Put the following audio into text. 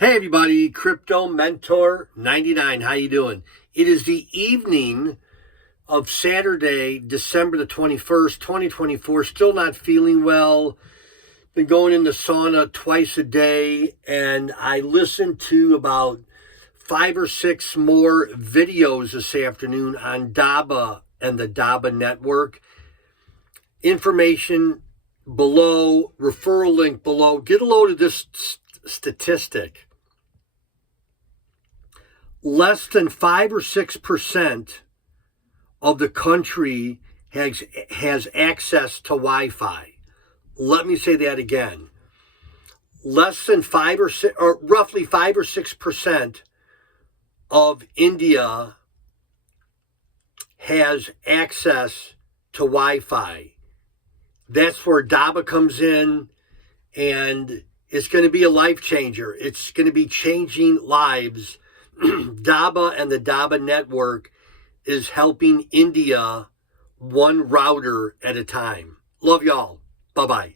Hey everybody, Crypto Mentor 99. How you doing? It is the evening of Saturday, December the 21st, 2024. Still not feeling well. Been going in the sauna twice a day, and I listened to about 5 or 6 more videos this afternoon on Dabba and the Dabba network. Information below, referral link below. Get a load of this statistic. Less than 5 or 6% of the country has access to Wi-Fi. Let me say that again. Less than 5 or 6, or roughly 5 or 6% of India has access to Wi-Fi. That's where Dabba comes in, and it's going to be a life changer. It's going to be changing lives. Dabba and the Dabba network is helping India one router at a time. Love y'all. Bye-bye.